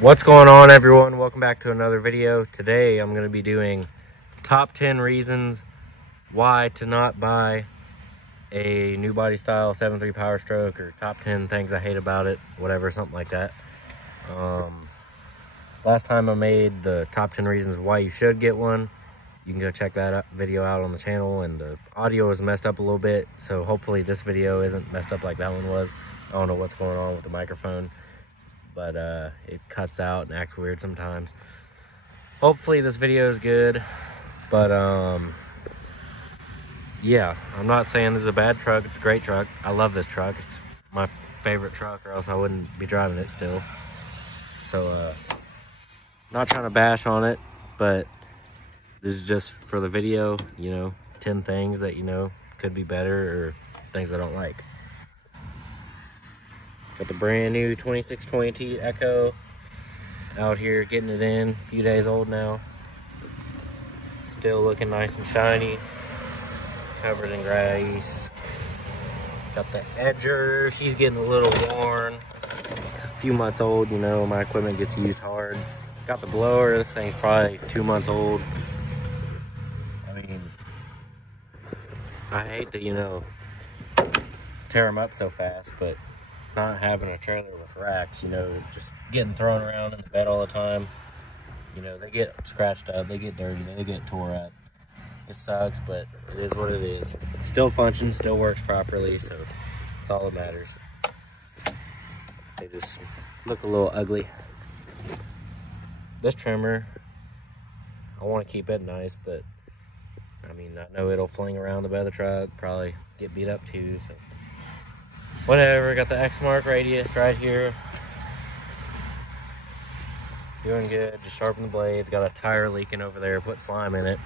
What's going on, everyone? Welcome back to another video. Today I'm going to be doing top 10 reasons why to not buy a new body style 7.3 Powerstroke, or top 10 things I hate about it, whatever, something like that. Last time I made the top 10 reasons why you should get one. You can go check that video out on the channel, and the audio is messed up a little bit, so hopefully this video isn't messed up like that one was. I don't know what's going on with the microphone, but it cuts out and acts weird sometimes. Hopefully this video is good, but yeah, I'm not saying this is a bad truck. It's a great truck. I love this truck. It's my favorite truck, or else I wouldn't be driving it still. So not trying to bash on it, but this is just for the video, 10 things that could be better, or things I don't like. Got the brand new 2620T Echo out here, getting it in, a few days old now. Still looking nice and shiny, covered in grease. Got the edger, she's getting a little worn. A few months old, my equipment gets used hard. Got the blower, this thing's probably 2 months old. I mean, I hate to, tear them up so fast, but not having a trailer with racks, just getting thrown around in the bed all the time, they get scratched up, they get dirty, they get tore up. It sucks, but it is what it is. Still functions, still works properly, so it's all that matters. They just look a little ugly. This trimmer, I want to keep it nice, but I mean, I know it'll fling around the bed of the truck, probably get beat up too, so whatever. Got the X mark radius right here, doing good. Just sharpen the blades. Got a tire leaking over there, put slime in it,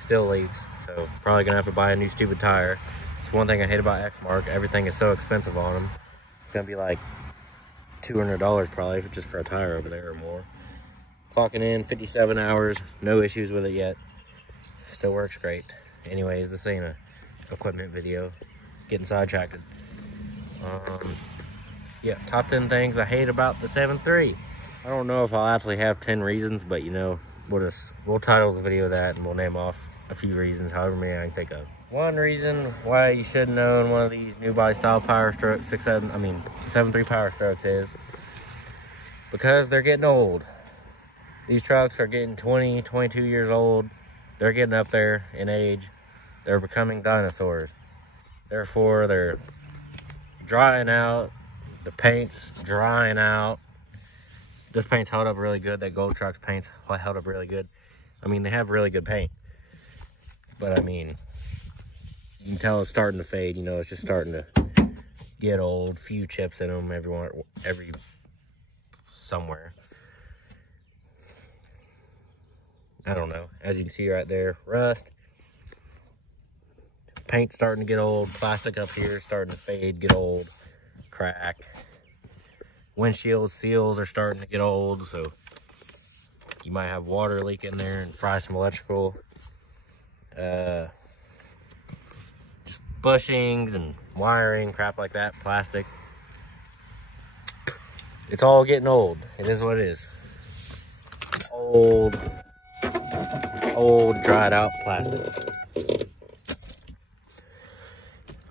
still leaks, so probably gonna have to buy a new stupid tire. It's one thing I hate about X mark, everything is so expensive on them. It's gonna be like $200 probably just for a tire over there or more. Clocking in 57 hours, no issues with it yet, still works great. Anyways, this ain't a equipment video, getting sidetracked. Yeah, top 10 things I hate about the 7.3. I don't know if I'll actually have 10 reasons, but we'll title the video that, and we'll name off a few reasons, however many I can think of. One reason why you shouldn't own one of these new body style Powerstroke 7.3 Powerstrokes is because they're getting old. These trucks are getting 20, 22 years old. They're getting up there in age. They're becoming dinosaurs. Therefore, they're drying out. The paint's drying out. This paint's held up really good. That Gold Trucks paint's held up really good. I mean, they have really good paint, but I mean, you can tell it's starting to fade. It's just starting to get old. Few chips in them every somewhere. I don't know. As you can see right there, rust. Paint's starting to get old. Plastic up here is starting to fade, get old, crack. Windshield seals are starting to get old, so you might have water leak in there and fry some electrical. Just bushings and wiring, crap like that, plastic. It's all getting old. It is what it is. Old, dried out plastic.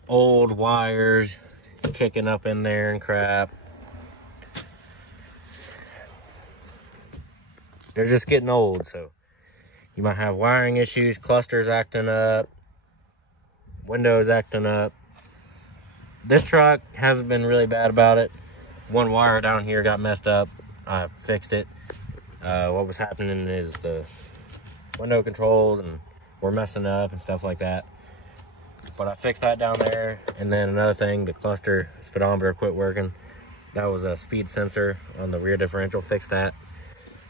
Old wires kicking up in there and crap. They're just getting old, so you might have wiring issues, clusters acting up, windows acting up. This truck hasn't been really bad about it. One wire down here got messed up. I fixed it. What was happening is the window controls and were messing up and stuff like that. But I fixed that down there. And then another thing, the cluster speedometer quit working. That was a speed sensor on the rear differential, fixed that.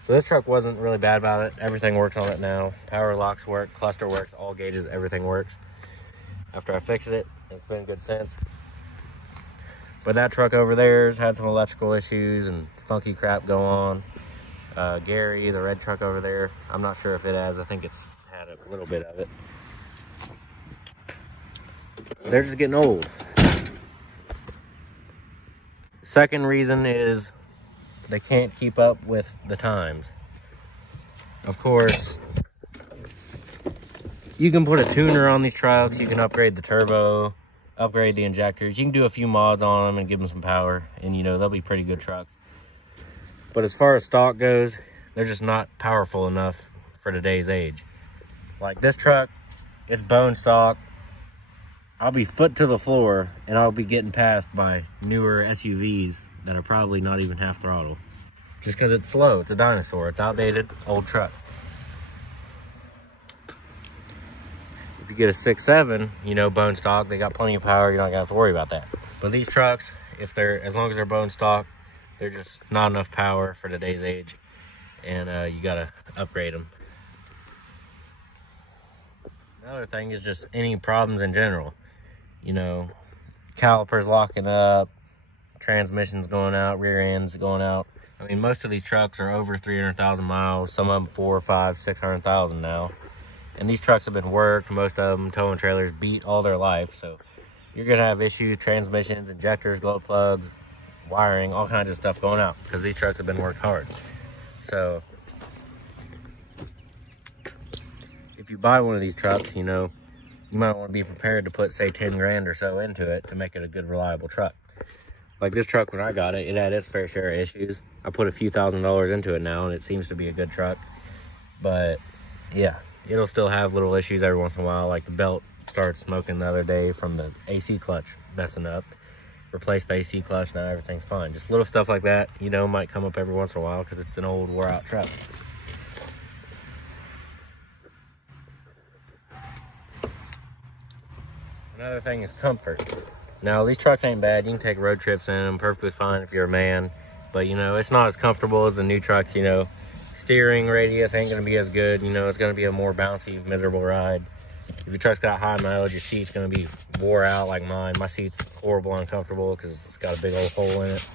So this truck wasn't really bad about it. Everything works on it now. Power locks work, cluster works, all gauges, everything works. After I fixed it, it's been good since. But that truck over there's had some electrical issues and funky crap go on. Gary, the red truck over there, I'm not sure if it has. I think it's had a little bit of it. They're just getting old. Second reason is they can't keep up with the times. Of course, you can put a tuner on these trucks. You can upgrade the turbo, upgrade the injectors. You can do a few mods on them and give them some power, and you know, they'll be pretty good trucks. But as far as stock goes, they're just not powerful enough for today's age. Like this truck, it's bone stock. I'll be foot to the floor and I'll be getting passed by newer SUVs that are probably not even half throttle. Just because it's slow, it's a dinosaur, it's outdated, old truck. If you get a 6.7, you know, bone stock, they got plenty of power, you're not gonna have to worry about that. But these trucks, as long as they're bone stock, they're just not enough power for today's age, and you gotta upgrade them. Another thing is just any problems in general. You know, calipers locking up, transmissions going out, rear ends going out. I mean, most of these trucks are over 300,000 miles. Some of them 400, 500, 600,000 now. And these trucks have been worked. Most of them towing trailers beat all their life. So you're gonna have issues, transmissions, injectors, glow plugs, wiring, all kinds of stuff going out because these trucks have been worked hard. So if you buy one of these trucks, you know, you might want to be prepared to put, say, 10 grand or so into it to make it a good, reliable truck. Like this truck, when I got it, it had its fair share of issues. I put a few $1,000s into it now, and it seems to be a good truck. But yeah, it'll still have little issues every once in a while. Like the belt started smoking the other day from the AC clutch messing up. Replaced the AC clutch, now everything's fine. Just little stuff like that, you know, might come up every once in a while because it's an old, wore-out truck. Another thing is comfort. Now, these trucks ain't bad. You can take road trips in them perfectly fine if you're a man. But, you know, it's not as comfortable as the new trucks, you know. Steering radius ain't going to be as good. You know, it's going to be a more bouncy, miserable ride. If your truck's got high mileage, your seat's going to be wore out like mine. My seat's horrible, uncomfortable because it's got a big old hole in it.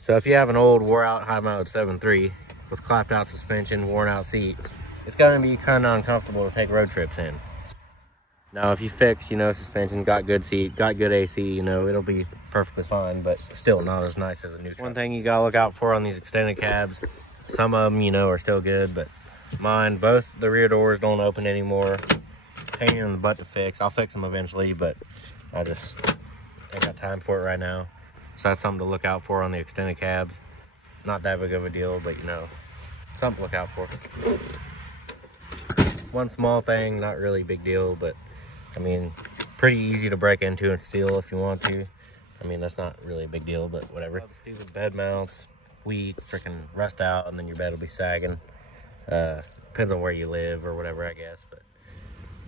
So if you have an old, wore-out, high-mileage 7.3 with clapped-out suspension, worn-out seat, it's going to be kind of uncomfortable to take road trips in. Now, if you fix, you know, suspension, got good seat, got good AC, you know, it'll be perfectly fine, but still not as nice as a new truck. One thing you got to look out for on these extended cabs, some of them, you know, are still good, but mine, both the rear doors don't open anymore. Pain in the butt to fix. I'll fix them eventually, but I just ain't got time for it right now. So that's something to look out for on the extended cabs. Not that big of a deal, but, you know, something to look out for. One small thing, not really a big deal, but I mean, pretty easy to break into and steal if you want to. I mean, that's not really a big deal, but whatever. Stupid bed mounts, weak, freaking rust out, and then your bed will be sagging. Depends on where you live or whatever, I guess. But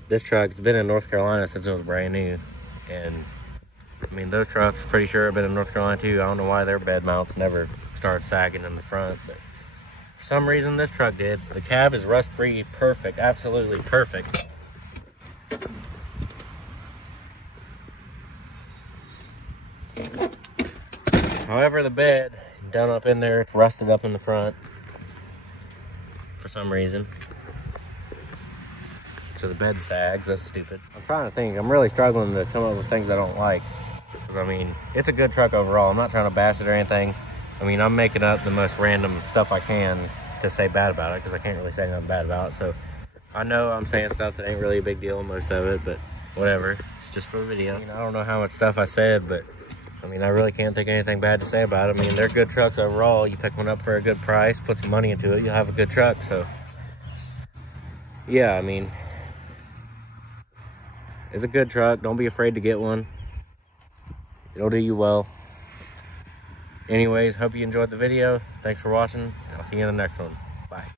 this truck's been in North Carolina since it was brand new, and I mean, those trucks, pretty sure have been in North Carolina too. I don't know why their bed mounts never started sagging in the front, but for some reason this truck did. The cab is rust-free, perfect, absolutely perfect. However, the bed, down up in there, it's rusted up in the front for some reason. So the bed sags, that's stupid. I'm trying to think, I'm really struggling to come up with things I don't like. Because, I mean, it's a good truck overall. I'm not trying to bash it or anything. I mean, I'm making up the most random stuff I can to say bad about it, because I can't really say nothing bad about it. So I know I'm saying stuff that ain't really a big deal, most of it, but whatever. It's just for a video. I mean, I don't know how much stuff I said, but I mean, I really can't think of anything bad to say about it. I mean, they're good trucks overall. You pick one up for a good price, put some money into it, you'll have a good truck. So yeah, I mean, it's a good truck. Don't be afraid to get one. It'll do you well. Anyways, hope you enjoyed the video. Thanks for watching. I'll see you in the next one.